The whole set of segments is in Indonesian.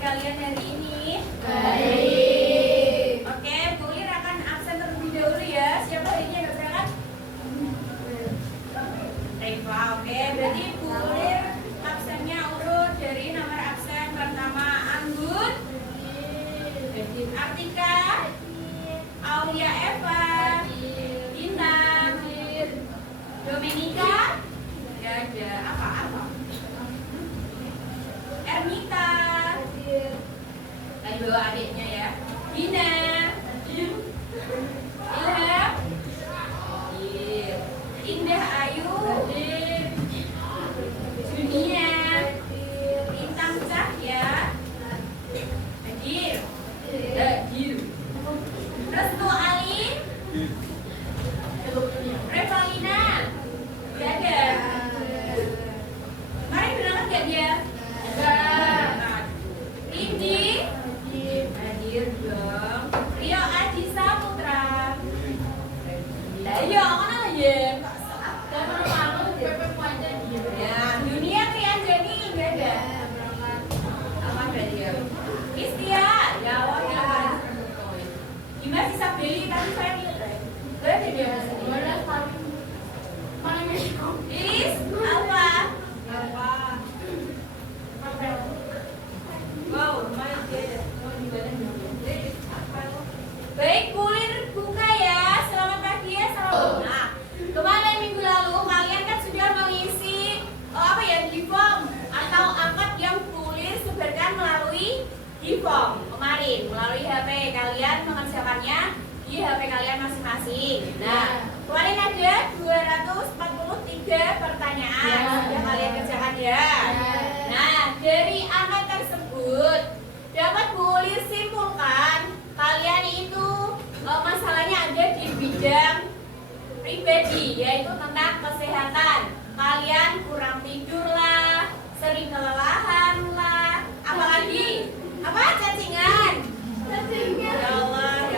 kalian hari ini? Baik. Oke, Bu Lir akan absen terlebih dahulu ya. Siapa hari ini yang nggak berangkat? Reva, oke. Berarti Bu Lir absennya urut dari nomor absen pertama Anggun, Artika, Aulia Eva, Bintang, Domenica, ya ada apa? Ernita, lagi bawa adiknya ya. Dina, Ilham, Indah Ayu, Junia, Bintang Cahya, Hadir, Restu Ali, Revalina, gak ada. Kemarin berangkat gak dia? Rindi, hadir dong. Rio Adi Saputra. Ayo, mana aja? Jangan malu, Pepe aja dia. Ya, Dunia Trianjani enggak ada. Apa berarti ya? Istia, ya Allah ya. Gimana sih Sabeli? Tadi saya lihat. Berarti dia. Mana Mexico? Iris, apa? Wow, lumayan dia. Baik, Bu Lir buka ya. Selamat pagi ya. Nah, kemarin minggu lalu kalian kan sudah mengisi di form atau angkat yang Bu Lir sebarkan melalui di form kemarin melalui HP kalian mengerjakannya di HP kalian masing-masing. Nah, kemarin ada 243 pertanyaan sudah kalian kerjakan ya. Nah, dari angka tersebut dapat Bu Lir simpulkan kalian itu masalahnya ada di bidang pribadi, yaitu tentang kesehatan. Kalian kurang tidur lah, sering kelelahan lah, apalagi apa cacingan. Ya Allah,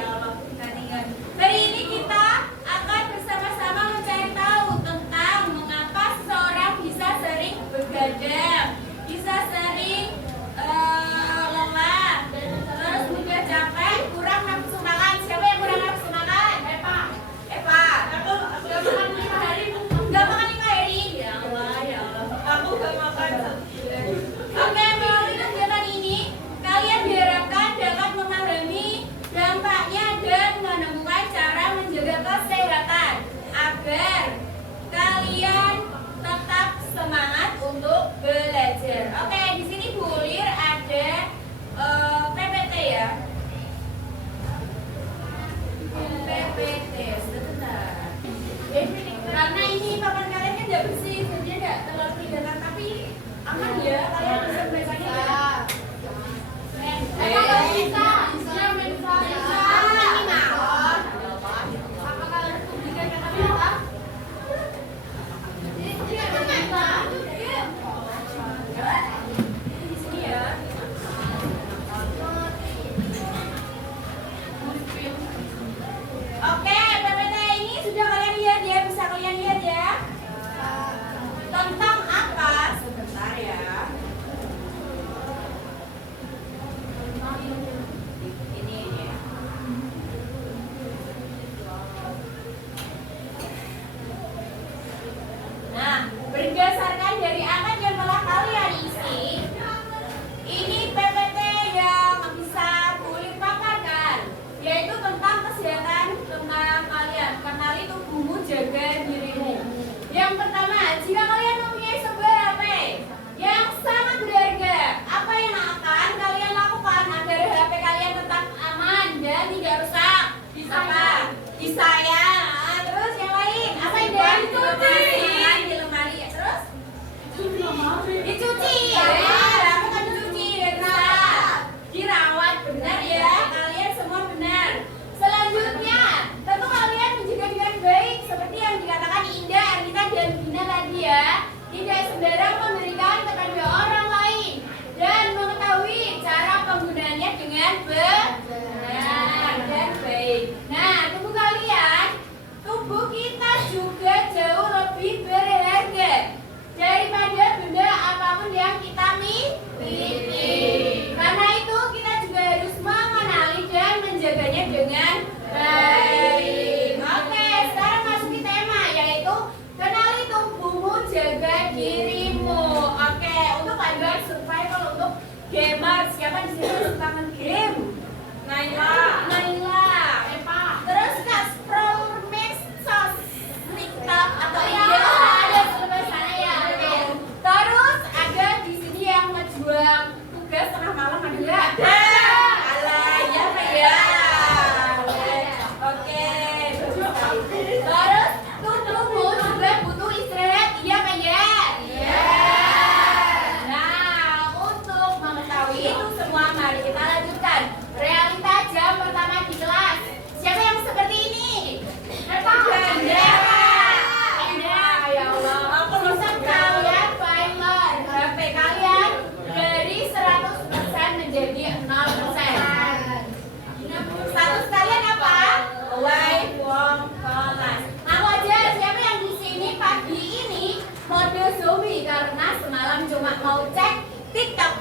cacingan. Hari ini kita akan bersama-sama mencari tahu tentang mengapa seseorang bisa sering begadang, bisa sering lelah, terus mudah capek, kurang nafsu makan. Siapa yang kurang nafsu makan? Eva. Aku gak makan 5 hari. Gak makan 5 hari. Ya Allah. Aku gak makan 1 bulan. Oke, melalui kegiatan ini kalian diharapkan dapat memahami dampaknya dan menemukan cara menjaga kesehatan agar kalian tetap semangat untuk belajar. Oke, di sini Bu Lir ada PPT ya. PPT sebentar. Karena ini papan kalian kan tidak bersih, jadi tidak terlalu kelihatan, tapi aman ya, kalian bisa membacanya ya. Bisa. Apakah harus publikasi kata-kata? Di sini ya. Oke, PPT ini sudah kalian lihat ya, bisa kalian lihat ya. Tentang apa? Sebentar ya.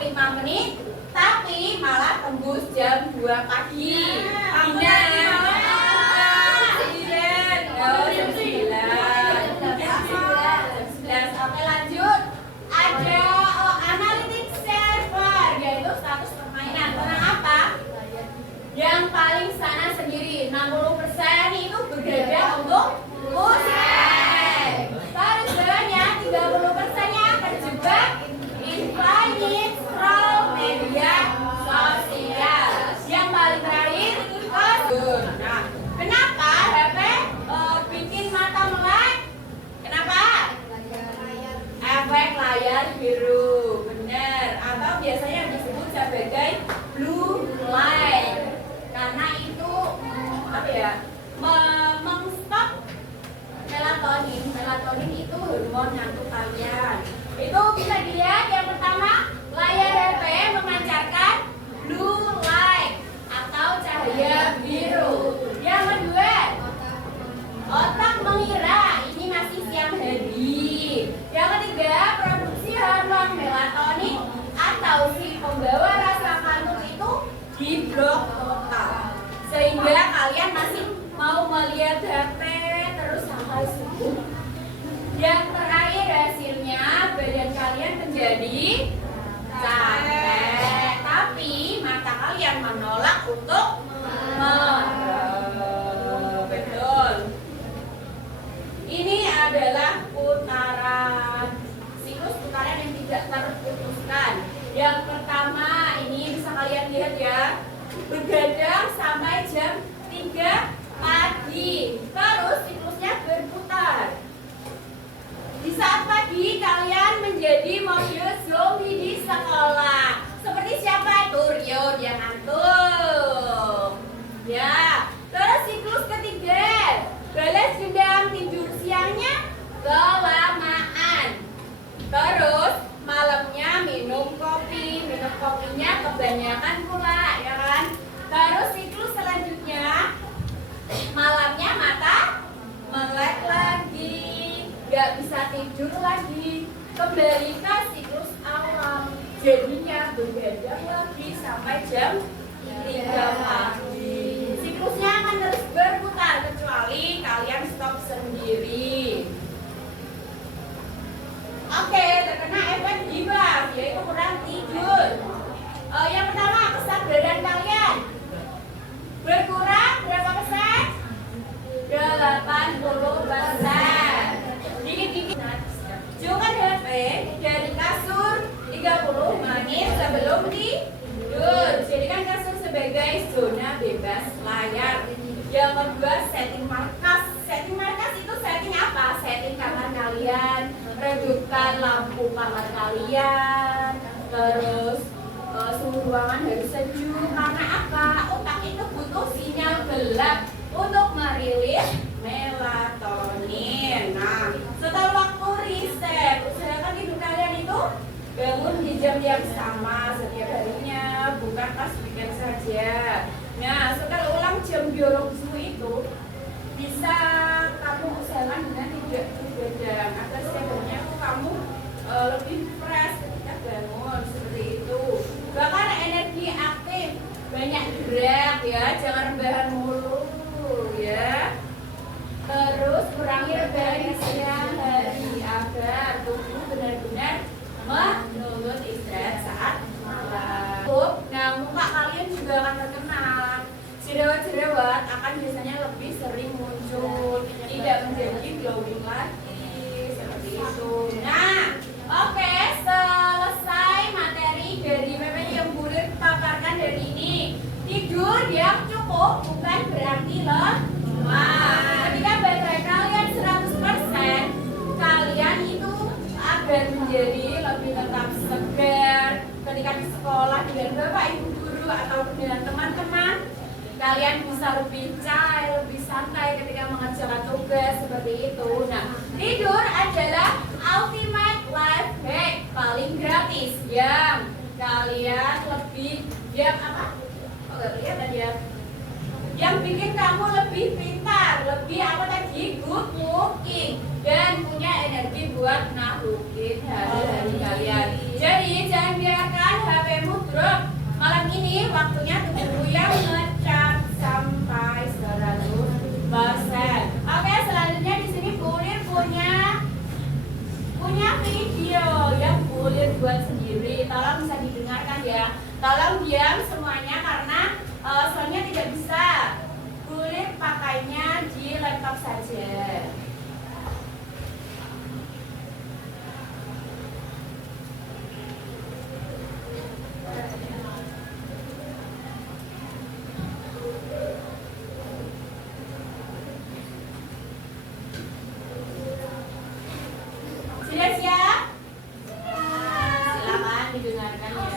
5 menit, tapi malah tembus jam 2 pagi. Jam 11. Oke, lanjut. Ada analytics server, yaitu status permainan. Tentang apa? Yang paling sana sendiri, 60% itu berganda untuk musik. Terus bawahnya 30%-nya terjebak infinite scroll media sosial. Yang paling terakhir kosun. Nah, kenapa HP bikin mata melek? Kenapa? Efek layar biru, benar. Atau biasanya disebut sebagai blue light. Karena itu apa ya? Mengstop melatonin. Melatonin itu hormon ngantuk kalian. Itu bisa dilihat yang pertama, layar HP memancarkan blue light atau cahaya biru. Yang kedua, otak mengira ini masih siang hari. Yang ketiga, produksi hormon melatonin atau si pembawa rasa kantuk itu diblok total. Sehingga kalian masih mau melihat HP terus sampai subuh. Yang terakhir hasilnya badan kalian menjadi capek, tapi mata kalian menolak untuk betul. Ini adalah putaran siklus putaran yang tidak terputuskan. Yang pertama ini bisa kalian lihat ya, begadang sampai jam 3 pagi. Terus siklusnya berputar. Di saat pagi kalian menjadi mode zombie di sekolah. Seperti siapa itu? Rio, dia ngantuk. Ya. Terus siklus ketiga, balas dendam, tidur siangnya kelamaan. Terus malamnya minum kopi, minum kopinya kebanyakan pula, ya kan? Terus siklus selanjutnya, malamnya mata melek lagi, gak bisa tidur lagi, kembali ke siklus awal. Jadinya begadang lagi sampai jam 3 pagi. Siklusnya akan terus berputar kecuali kalian stop sendiri. Oke, terkena efek debuff, yaitu kurang tidur. Yang pertama, kesadaran kalian berkurang berapa persen? 80%. Dikit-dikit. Jauhkan HP dari kasur 30 menit sebelum tidur. Jadikan kasur sebagai zona bebas layar. Yang kedua, setting markas. Setting markas itu setting apa? Setting kamar kalian, redupkan lampu kamar kalian, terus suhu ruangan harus sejuk. Karena apa? Otak itu butuh sinyal gelap untuk merilis melatonin. Nah, setelah waktu reset, usahakan tidur kalian itu bangun di jam yang sama setiap harinya, bukan pas weekend saja. Nah, setelah ulang jam biologismu itu bisa kamu usahakan dengan tidak begadang agar setiap harinya kamu lebih fresh ketika bangun, seperti itu. Bahkan energi aktif, banyak gerak ya, jangan rebahan mulu ya. Terus kurangi rebahan di siang hari agar tubuh benar-benar menuntut istirahat saat malam. Nah, muka kalian juga akan terkena. Jerawat-jerawat akan biasanya lebih sering muncul, tidak menjadi glowing lagi, seperti itu. Nah, oke, selesai materi dari PPJ yang Bulir paparkan hari ini. Tidur yang cukup bukan berarti lemah. Ketika baterai kalian 100%, kalian itu akan menjadi lebih tetap segar. Ketika di sekolah dengan bapak ibu guru ataupun dengan teman-teman, kalian bisa lebih cair, lebih santai ketika mengerjakan tugas, seperti itu. Nah, tidur adalah ultimate life hack paling gratis yang kalian lebih lihat tadi ya, yang bikin kamu lebih pintar, lebih good looking, dan punya energi buat naklukin hari-hari kalian. Jadi jangan biarkan ini waktunya tunggu yang ngecap sampai 100%. Oke, selanjutnya di sini Bulir punya video yang Bulir buat sendiri. Tolong bisa didengarkan ya. Tolong diam semuanya karena soalnya tidak bisa. Bulir pakainya di laptop saja. Sudah siap? Silakan didengarkan ya.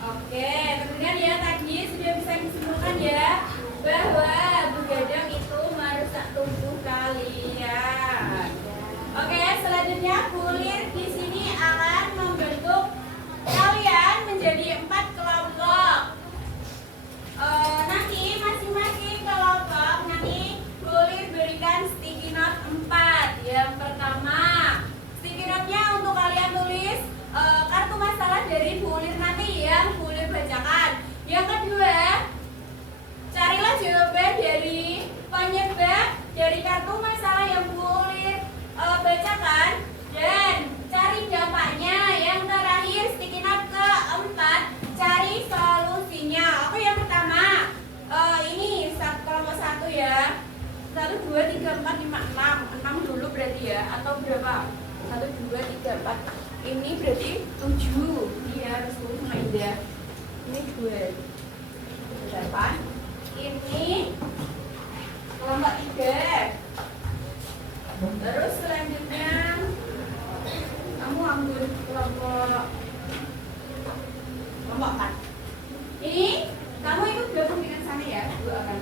Oke, kemudian ya tadi sudah bisa disimpulkan ya bahwa begadang itu merusak tubuh kalian. Oke, selanjutnya Bulir di sini akan membentuk kalian menjadi 4 kelompok. Nanti masing-masing kelompok nanti Bulir berikan sticky note 4. Yang pertama, sticky note-nya untuk kalian tulis kartu masalah dari Bulir nanti yang Bulir bacakan. Yang kedua, carilah jawaban dari penyebab dari kartu masalah yang Bulir bacakan dan cari dampaknya. Yang terakhir, sticky note keempat, cari solusinya. Oke, yang pertama ini kelompok 1 ya. 1, 2, 3, 4, 5, 6 dulu berarti ya, atau berapa? 1, 2, 3, 4. Ini berarti 7. Iya, harus tulis sama Indah. Ini 2, 8. Ini Terus selanjutnya kamu ambil kelompok 4. Ini kamu ikut gabung dengan sana ya, 2 orang.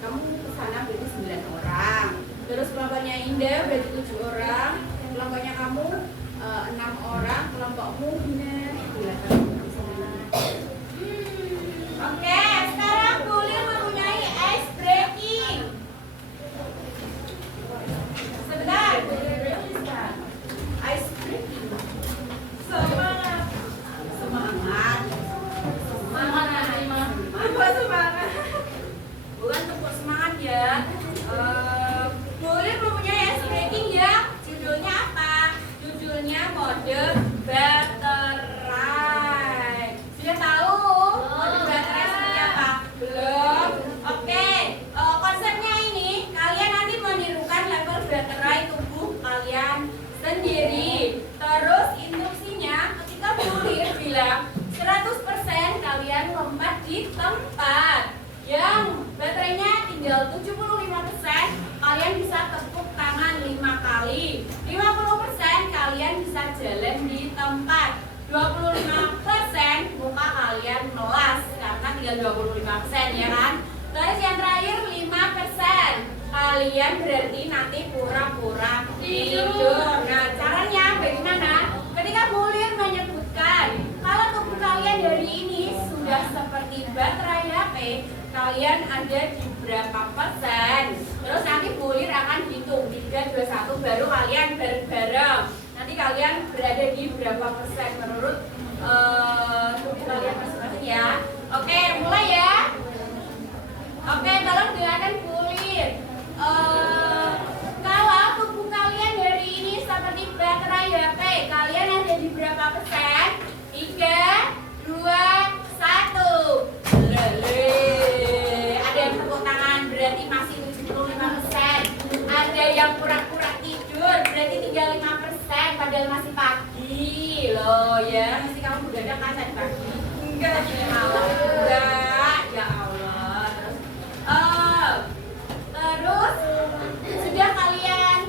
Kamu ke sana berarti 9 orang. Terus kelompoknya Indah berarti 7 orang. Kelompoknya kamu 6 orang. Kelompokmu benar 8 orang. Oke, sekarang boleh mempunyai ice breaking. Sebentar, ice breaking. Semangat. Semangat. Buat semangat. Bukan tepuk semangat ya. Boleh mempunyai ice breaking ya. Judulnya apa? Judulnya mode baterai. Sudah tahu mode baterai seperti apa? Belum? Oke. Konsepnya ini kalian nanti menirukan level baterai tubuh kalian sendiri. Terus instruksinya ketika Bulir bilang 100% kalian lompat di tempat. Yang baterainya tinggal 75%, kalian bisa tepuk tangan 5 kali. 50% kalian bisa jalan di tempat. 25% muka kalian melas karena tinggal 25% ya kan. Terus yang terakhir 5%. Kalian berarti nanti pura-pura tidur. Nah, caranya bagaimana? Ketika Bulir menyebutkan kalau tubuh kalian dari ini sudah seperti baterai HP, kalian ada di berapa persen? Terus nanti Bulir akan hitung 3, 2, 1 baru kalian bareng-bareng. Nanti kalian berada di berapa persen menurut tubuh kalian masing-masing ya. Oke, mulai ya. Oke, tolong dengarkan Bulir. Kalau tubuh kalian dari ini seperti baterai HP, kalian ada di berapa persen? 3, 2, 1. Lele. Ada yang tepuk tangan berarti masih 75%. Ada yang pura-pura tidur berarti tinggal 5%, padahal masih pagi loh ya. Mesti kamu begadang kan tadi pagi? Enggak, tadi malam. Enggak, ya Allah. Terus sudah kalian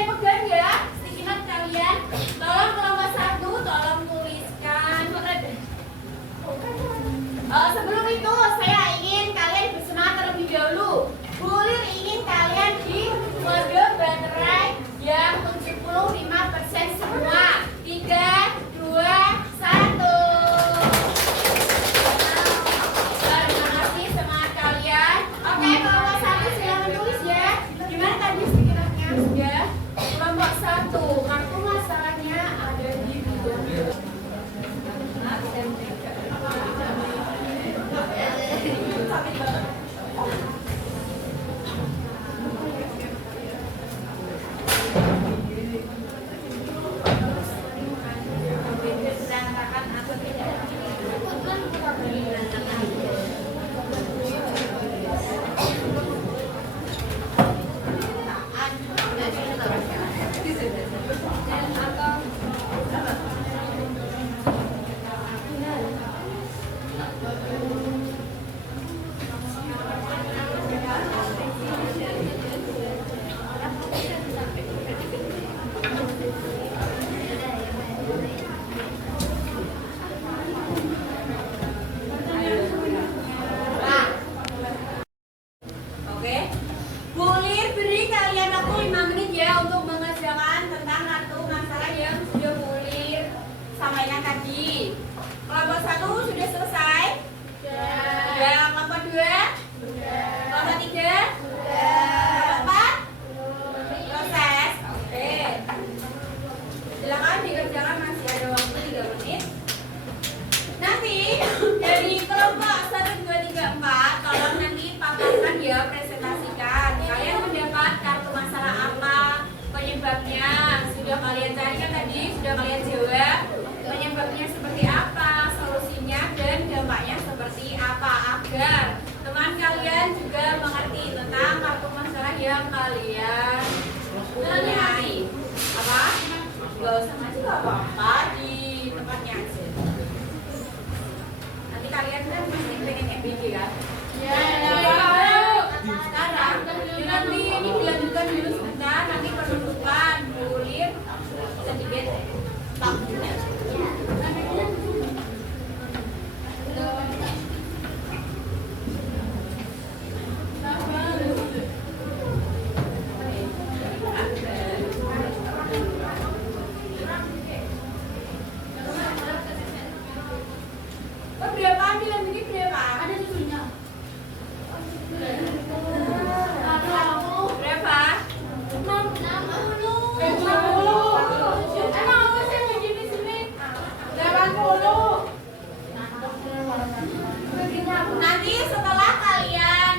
pegang ya sticky note kalian. Tolong kelompok 1 tolong tuliskan. Sebelum itu saya ingin kalian bersemangat terlebih dahulu. Bulir ingin kalian di mode baterai yang 75% semua. 3, 2, 1. Terima kasih semangat kalian. Oke, kelompok 1 silakan tulis ya. Gimana tadi sticky note-nya sudah? Kelompok 1, kartu masalahnya ada di video. Sekarang nanti ini dilanjutkan dulu sebentar, nanti penuntukan bulir sedikit tak. Berapa ambilan begini berapa? Ada susunya. Berapa? 60. Emang apa sih yang begini sini? 80. Nanti setelah kalian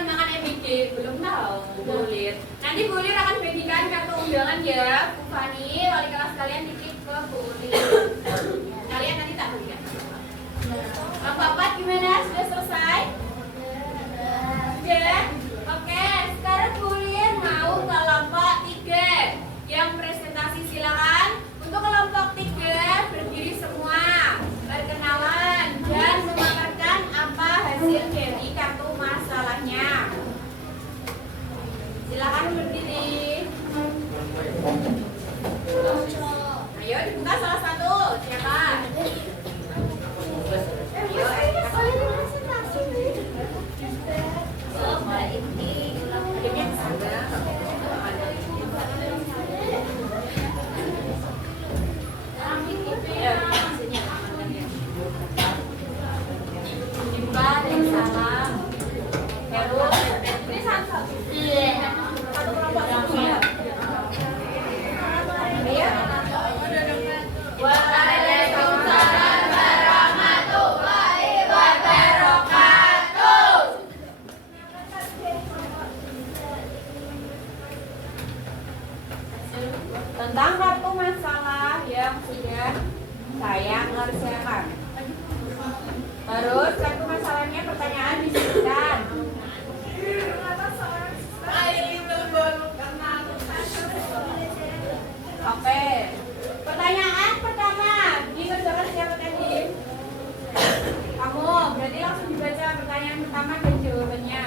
undangan MBG, belum tahu bulir. Nanti bulir akan bagikan kartu undangan ya, Bu Fani, wali kelas kalian titip ke bulir. Kalian nanti tak bagikan. Bapak gimana? Sudah selesai? Sudah? Oke, sekarang bulir mau ke kelompok 3. Yang presentasi silakan. Untuk kelompok 3 berdiri semua, perkenalan dan memaparkan apa hasil dari kartu masalahnya. Silakan berdiri. Ayo dibuka salah satu. Siapa? Ayo, adiknya kesana. Dibuka dan salam. Terus ini satu. Satu kelompok semua. Ayo. Waalaikumsalam warahmatullahi wabarakatuh. Tentang kartu masalah yang sudah saya ngerjakan. Terus kartu masalahnya pertanyaan disebutkan. Oke. Pertanyaan pertama dikerjakan siapa tadi? Kamu. Berarti langsung dibaca pertanyaan pertama dan jawabannya.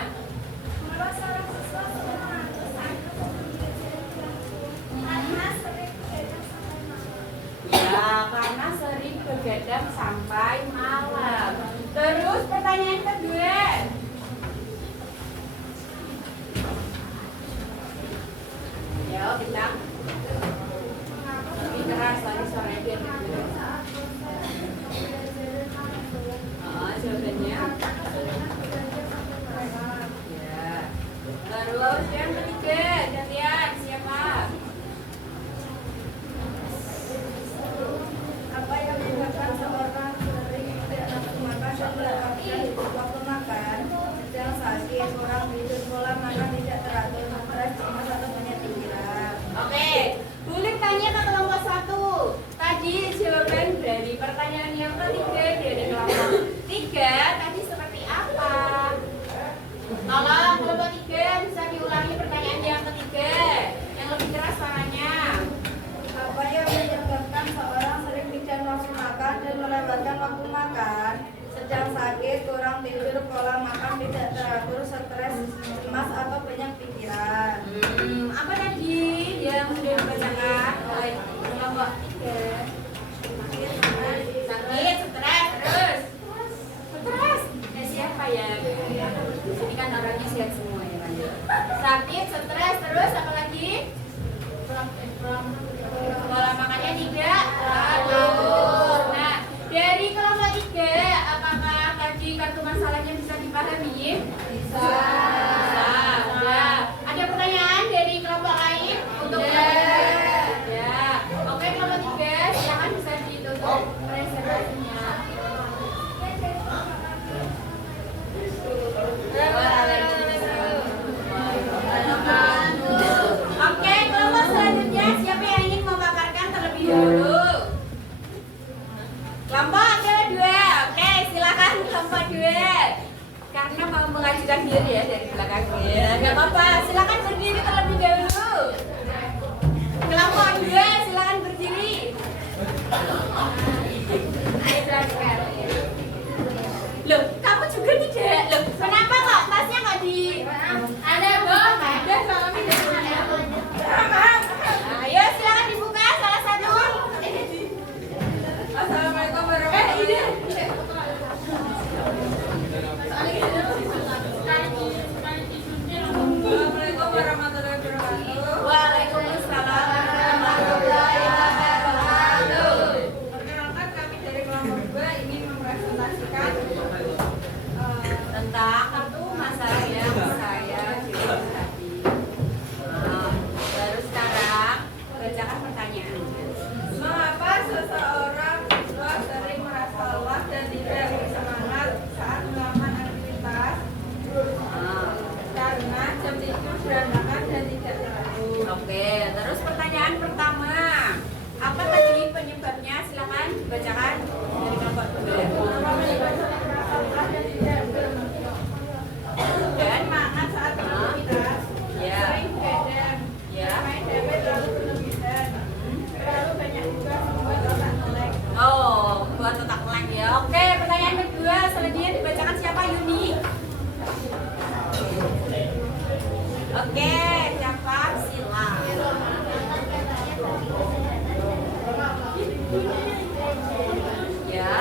Ya, karena sering begadang sampai malam. Terus pertanyaan kedua. Ya, bilang. Lebih keras lagi suaranya biar kedengeran. Jawabannya. Ya. Terus yang ketiga, gantian siapa? Apa yang menyebabkan seorang sering tidak nafsu makan dan melewatkan waktu makan, sedang sakit, kurang tidur, pola makan tidak teratur, stres, cemas atau banyak pikiran? Oke, boleh tanya ke kelompok 1. Tadi jawaban dari pertanyaan yang ketiga dari kelompok 3 tadi seperti apa? Tolong kelompok 3 bisa diulangi pertanyaan yang ketiga yang lebih keras suaranya. Apa yang menyebabkan seorang sering tidak nafsu makan dan melewatkan waktu makan, sedang sakit, kurang tidur, pola makan tidak teratur, stres, cemas atau banyak pikiran? Apa tadi yang sudah dibacakan oleh kelompok 3? Sakit, stres, terus stres. Siapa ya? Di sini kan orangnya sehat semua ya kan? Sakit, stres, terus apa lagi? Pola makannya tidak teratur. Nah, dari kelompok 3, apakah tadi kartu masalahnya bisa dipahami? Bisa. Nah, ada pertanyaan dari kelompok lain untuk ya. Oke, kelompok 3, silakan bisa ditutup presentasinya. Oke, kelompok selanjutnya siapa yang ingin memaparkan terlebih dahulu? Kelompok kedua, oke silakan kelompok 2. Karena mau mengajukan diri ya dari belakang ya, nggak apa-apa, silakan berdiri terlebih dahulu. Kelompok 2 silakan berdiri. Loh, kamu juga tidak? Loh, kenapa menjelaskan tentang kartu masalah yang saya jawab tadi. Baru sekarang bacakan pertanyaannya. mengapa seseorang siswa sering merasa lelah dan tidak bersemangat saat melakukan aktivitas? Karena jam tidur berantakan dan tidak teratur. Oke, terus pertanyaan pertama. Apa tadi penyebabnya? Silakan bacakan dari kelompok Mengapa menyebabkan merasa lelah dan tidak dan semangat saat beraktivitas? Ya. Sering begadang, Ya. main HP terlalu berlebihan, terlalu banyak tugas membuat otak melek. Oh, buat otak melek ya. Oke, pertanyaan kedua selanjutnya dibacakan siapa? Yuni. Oke, siapa? Sila. Ya.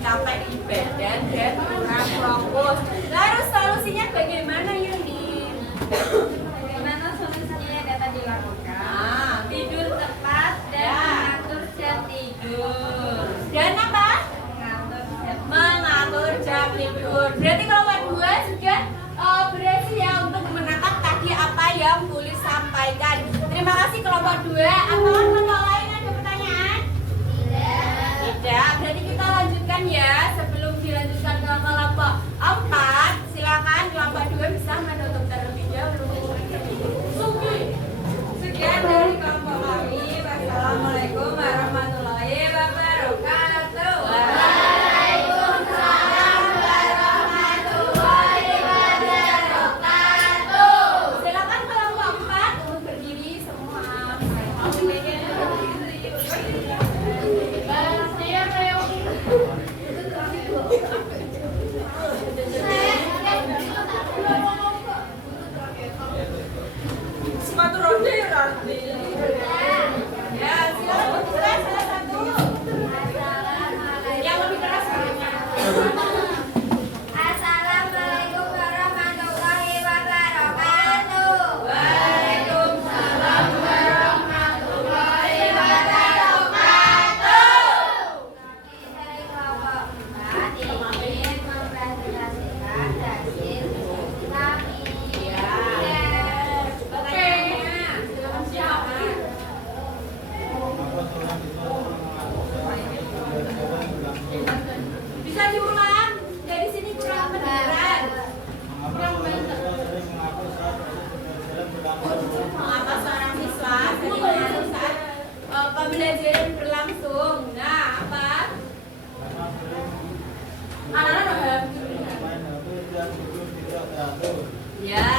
Capek di badan dan kurang fokus. Lalu solusinya bagaimana Yuni? Bagaimana solusinya yang dapat dilakukan? Tidur tepat Dan dan mengatur jam tidur. dan apa? Mengatur jam Mengatur jam tidur. Berarti kalau dua sudah berhasil ya untuk menangkap tadi apa yang tulis sampaikan. Terima kasih kelompok 2. Atau kelompok lain ada pertanyaan? Tidak. Berarti kita lanjutkan ya. Sebelum dilanjutkan ke kelompok 4, silakan kelompok 2 bisa menutup terlebih dahulu. Sekian dari kelompok kami. Wassalamualaikum warahmatullahi wabarakatuh. Silakan kelompok 4 untuk berdiri semua. Sepatu roda ya Ranti. Ya, silakan bergerak salah satu. Yang lebih keras sebenarnya. Assalamualaikum warahmatullahi wabarakatuh. Waalaikumsalam warahmatullahi wabarakatuh. Dari kelompok 4 ingin mempresentasikan hasil kami. Ya. Pertanyaannya, silakan siapa? Bisa diulang? Dari sini kurang kedengaran. Mengapa seorang siswa sering mengeluh saat pembelajaran berlangsung? Nah, apa? Anak-anak ya,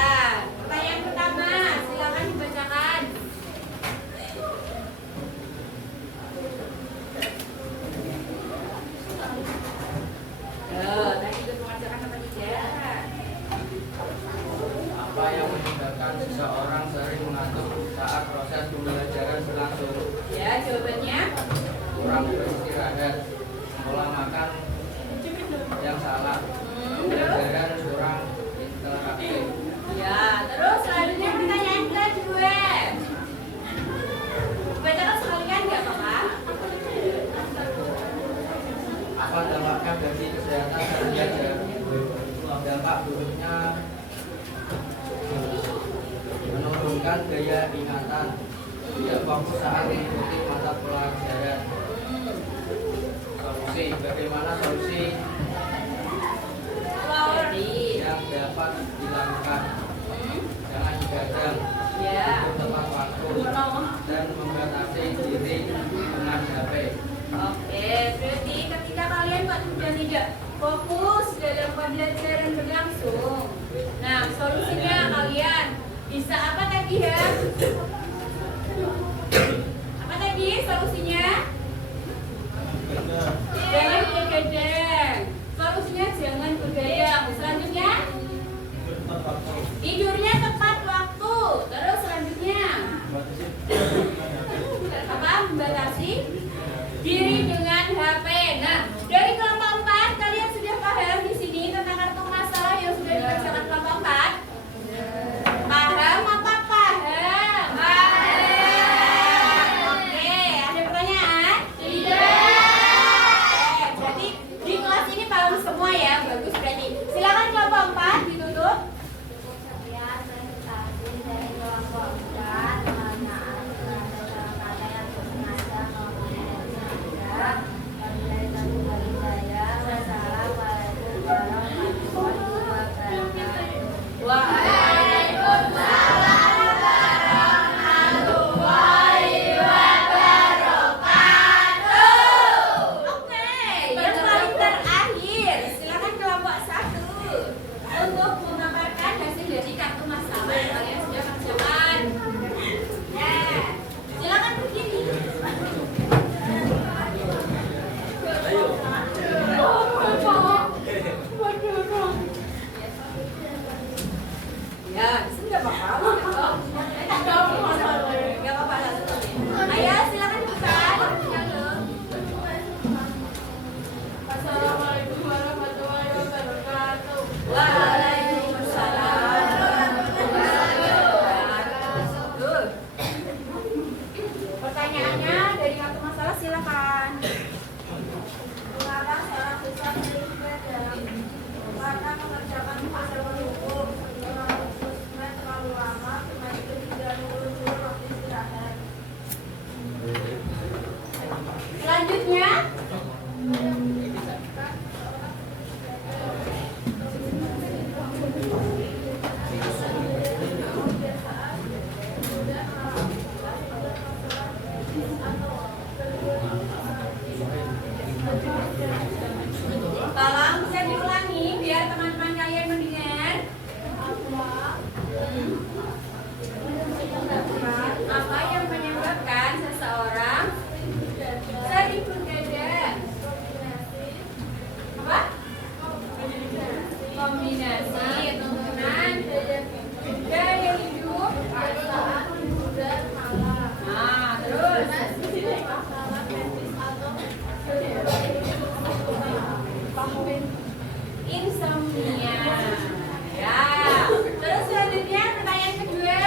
pertanyaan pertama, silakan dibacakan. Tadi itu mengajarkan apa tidak? Apa yang menyebabkan seseorang sering mengantuk saat proses pembelajaran berlangsung? Ya, jawabannya. Kurang beristirahat, pola makan yang salah, pembelajaran kurang interaktif. Ya, terus selanjutnya pertanyaan kedua. Bacakan sekalian nggak apa-apa? Apa dampaknya bagi kesehatan dan belajar? Dampak buruknya menurunkan gaya ingatan, tidak fokus saat mengikuti mata pelajaran. Solusi, bagaimana solusi Jadi, yang dapat dilakukan? Jangan begadang, ya. tidur tepat waktu, dan membatasi diri dengan HP. Oke, berarti ketika kalian kok sudah tidak fokus dalam pembelajaran berlangsung. Nah, solusinya kalian bisa apa tadi ya? Apa tadi solusinya? Jangan begadang. Solusinya jangan begadang. Selanjutnya tidurnya tepat waktu. Terus selanjutnya apa? Membatasi diri dengan HP. Nah, dari kelompok 4 kalian sudah paham di sini tentang kartu masalah yang sudah dibacakan kelompok 4? Paham apa paham? Paham. Oke, ada pertanyaan? Tolong bisa diulangi biar teman-teman kalian mendengar. Apa yang menyebabkan seseorang sering berbeda? Apa? Kombinasi teman, gaya hidup. Nah, terus insomnia. Ya. Terus selanjutnya pertanyaan kedua.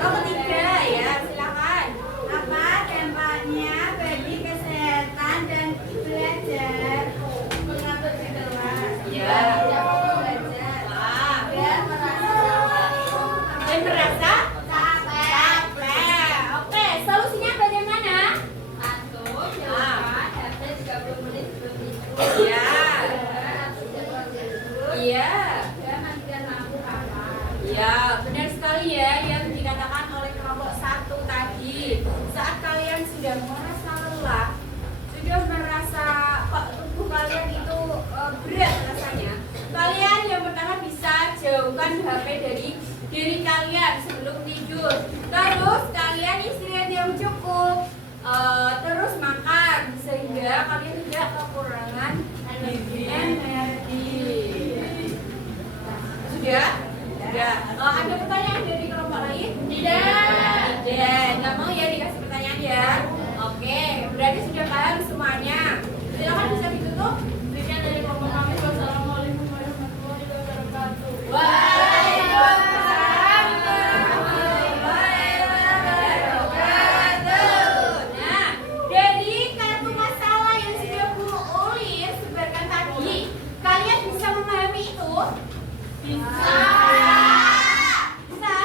Oh, ketiga ya, silakan. Apa dampaknya bagi kesehatan dan belajar mengatur di kelas? Ya. Belajar. Ah. Dan Dan merasa capek. capek. Oke, solusinya bagaimana? Satu, Ah. HP 30 menit sebelum tidur. Iya. Iya. Dan matikan lampu kamar. Ya, benar sekali ya yang dikatakan oleh kelompok satu tadi. Saat kalian sudah merasa lelah, sudah merasa kok tubuh kalian itu berat rasanya, kalian yang pertama bisa jauhkan HP dari diri kalian sebelum tidur. Terus kalian istirahat yang cukup, terus makan sehingga kalian tidak kekurangan energi. Sudah? Sudah. Ada pertanyaan dari kelompok lain? Tidak. Nggak mau ya dikasih pertanyaan ya? Oke, berarti sudah paham semuanya. Silakan bisa ditutup. Sekian dari kelompok kami. Wassalamualaikum warahmatullahi wabarakatuh. Waalaikumsalam warahmatullahi wabarakatuh. Nah, dari kartu masalah yang sudah Bu Ulis sebarkan tadi, kalian bisa memahami itu? Bisa. Bisa?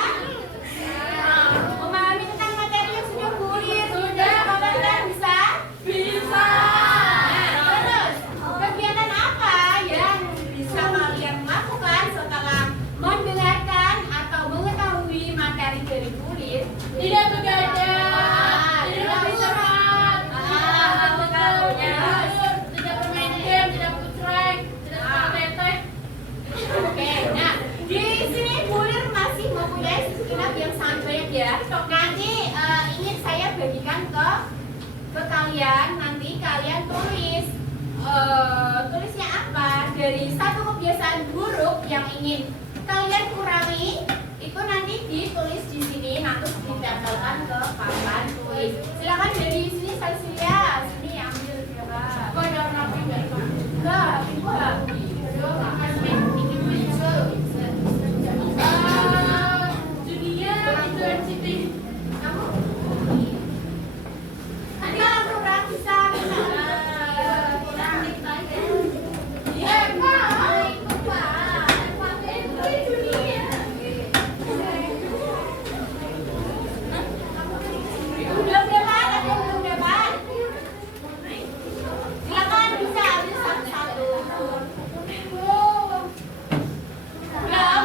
Memahami tentang materi yang sudah Bu Ulis kalian bisa? Bisa. Nah, terus kegiatan apa yang bisa kalian lakukan setelah mendengarkan atau mengetahui materi dari Bu Ulis? Tidak begadang, tidak beristirahat, tidak bermain game, tidak putrek, tidak tetek. Oke, nah di sini Bu Ulis masih mempunyai segenap yang sangat banyak ya. Nanti ingin saya bagikan ke kalian. Nanti kalian tulis tulisnya apa dari satu kebiasaan buruk yang ingin kalian kurangi. Itu nanti ditulis di sini, nanti ditempelkan ke papan tulis. Silakan dari sini Cecilia, sini ambil siapa? Kok ada rapi nggak? Enggak, enggak. Dunia University. Kamu? Nanti kalau kurang bisa kurang. Iya, Pak. Ikut, Pak. Itu dunia. Belum dapat, ada yang belum dapat? Silakan bisa ambil satu-satu. Belum?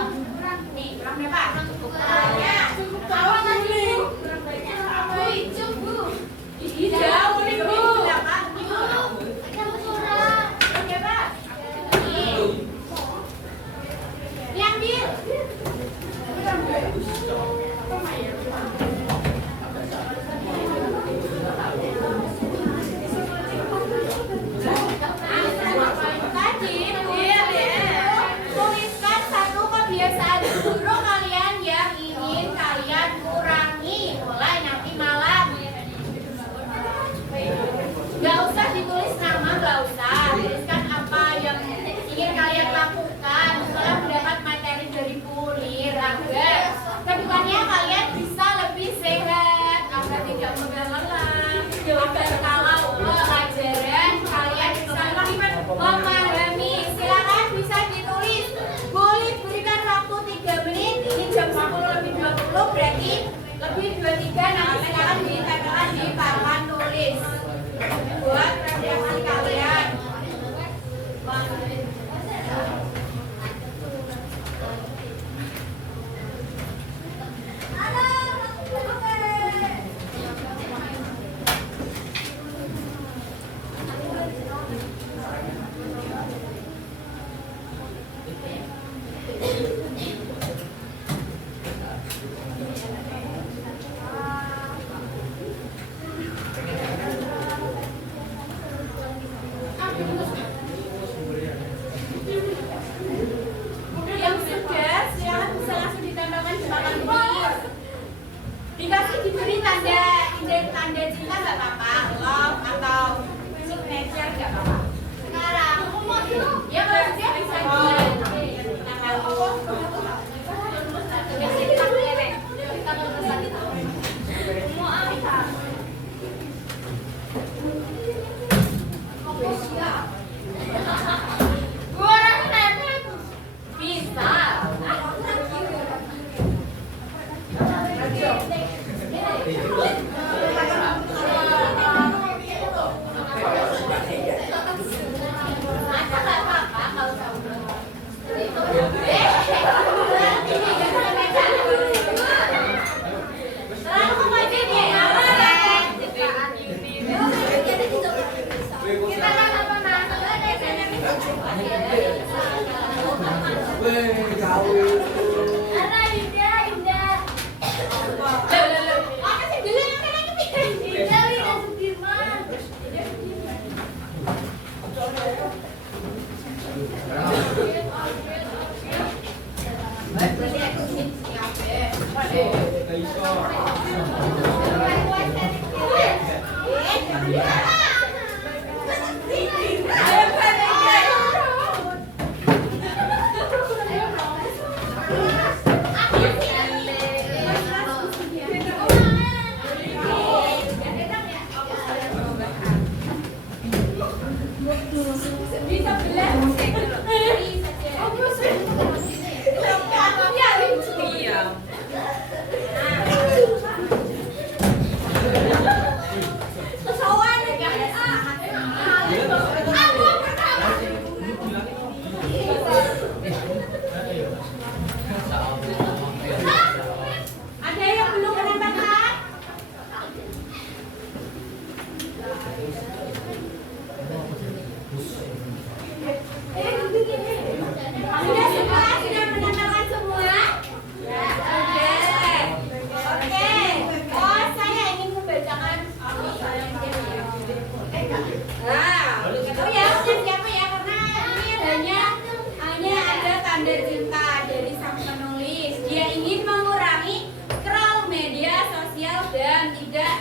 Nih, kurang dapat? Ya. Kalau tadi jauh nih Bu. Belakang Bu. Kurang dapat? Nih. Diambil. Tadi, tuliskan satu kebiasaan buruk kalian yang ingin kalian kurangi mulai nanti malam. Gak usah ditulis nama, gak usah. Tuliskan apa yang ingin kalian lakukan setelah mendapat materi dari Bu Ulis agar kedepannya kalian bisa lebih sehat, agar tidak mudah lelah, agar kalau pelajaran kalian bisa lebih memahami. Silakan bisa ditulis. Bu Ulis berikan waktu 3 menit. Ini jam 10 lebih 20 berarti lebih 23. Nanti silakan ditempelkan di papan tulis buat Yang sudah, silakan bisa langsung ditambahkan di papan tulis. Dikasih diberi tanda cinta nggak apa-apa, love atau signature nggak apa-apa. Sekarang, ya kalau dia bisa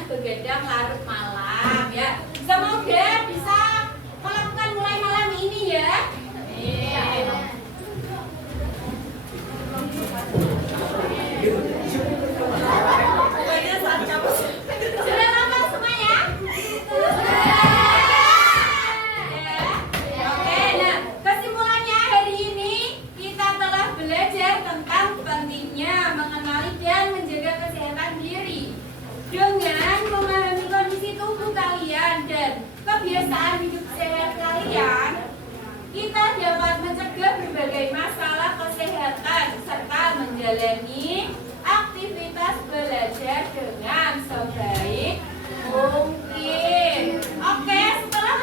begadang larut malam ya. Semoga bisa melakukan mulai malam ini ya. Sudah lama semuanya? Oke, nah kesimpulannya hari ini kita telah belajar tentang pentingnya mengenali dan menjaga kesehatan diri dengan memahami kondisi tubuh kalian dan kebiasaan hidup sehat kalian. Kita dapat mencegah berbagai masalah kesehatan serta menjalani aktivitas belajar dengan sebaik mungkin. Oke, setelah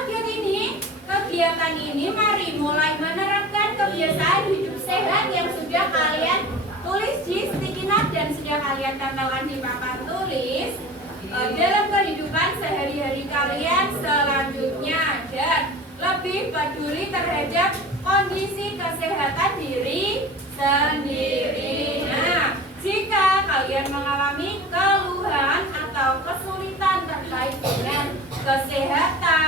kegiatan ini mari mulai menerapkan kebiasaan hidup sehat yang sudah kalian tulis di sticky note dan sudah kalian tempelkan di papan tulis dalam kehidupan sehari-hari kalian selanjutnya, dan lebih peduli terhadap kondisi kesehatan diri sendiri. Nah, jika kalian mengalami keluhan atau kesulitan terkait dengan kesehatan